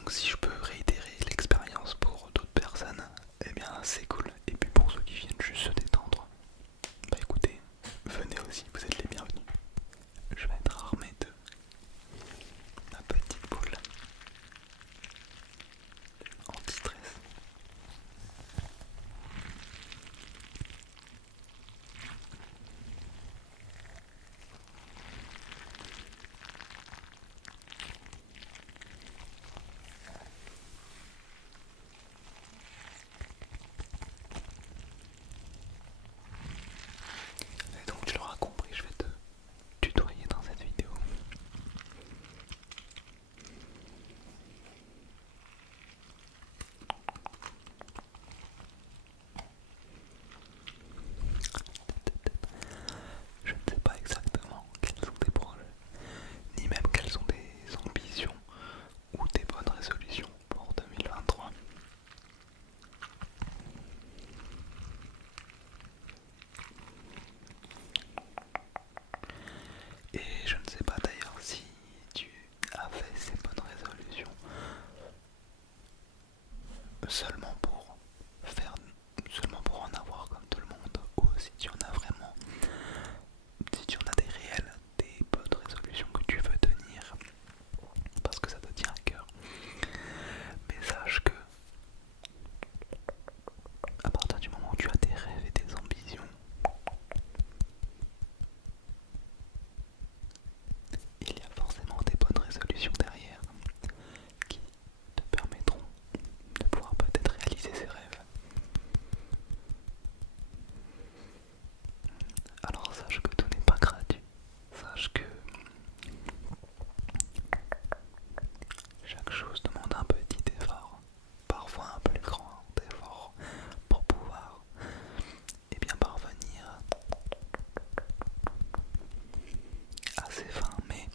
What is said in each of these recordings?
donc si je peux réitérer l'expérience pour d'autres personnes, eh bien c'est cool. Et puis pour ceux qui viennent juste se détendre, bah écoutez, venez aussi, vous êtes les bienvenus. Je vais être armé de ma petite boule anti-stress. Et donc tu l'auras compris, je vais te tutoyer dans cette vidéo. Je ne sais pas exactement quels sont tes projets, ni même quelles sont tes ambitions ou tes bonnes résolutions pour 2023. Et je ne sais pas d'ailleurs si tu as fait ces bonnes résolutions seulement pour faire, seulement pour en avoir comme tout le monde, ou si tu en as vraiment, si tu en as des réelles, des bonnes résolutions que tu veux tenir parce que ça te tient à cœur. Mais sache que à partir du moment où tu as des rêves et des ambitions, il y a forcément des bonnes résolutions derrière qui te permettront de pouvoir peut-être réaliser ces rêves. Alors sache que tout n'est pas gratuit. Sache que chaque chose demande un petit effort, parfois un plus grand effort pour pouvoir bien parvenir à ses fins. Mais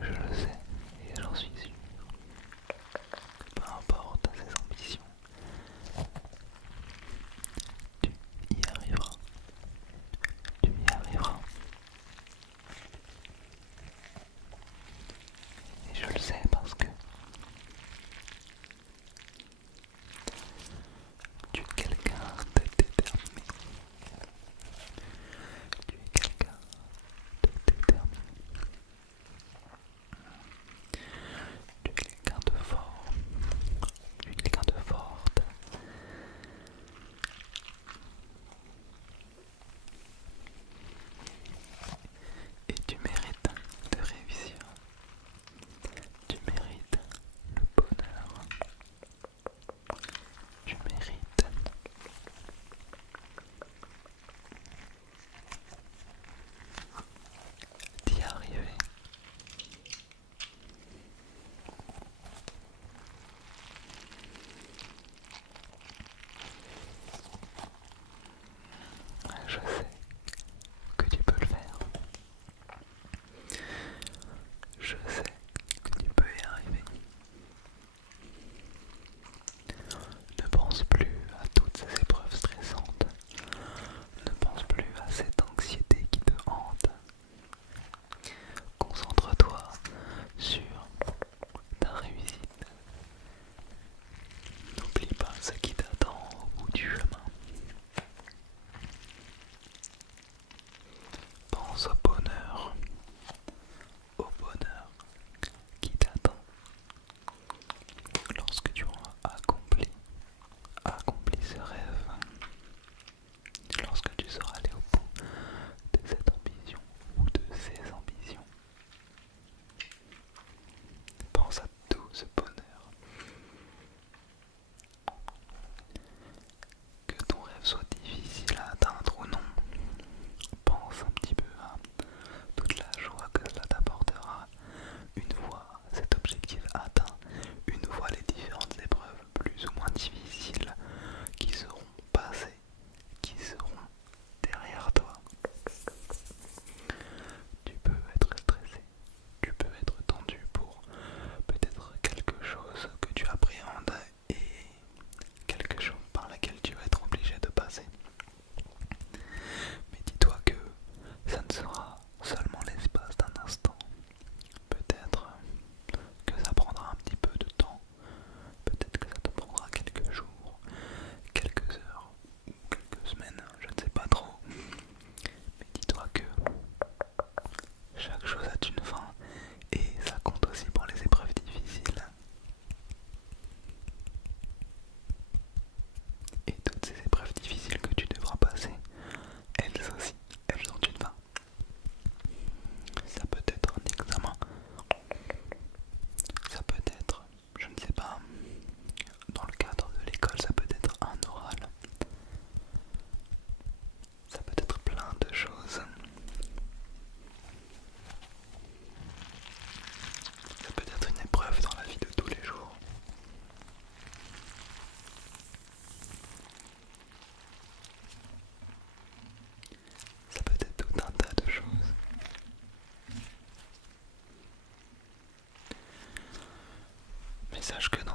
je le sais et j'en suis sûr, peu importe ses ambitions, tu y arriveras, tu y arriveras. Et je le sais parce que tu es quelqu'un de déterminé. Tu es quelqu'un de déterminé. Tu es quelqu'un de fort. Tu es quelqu'un de forte. Et tu mérites de réussir. Tu sache que dans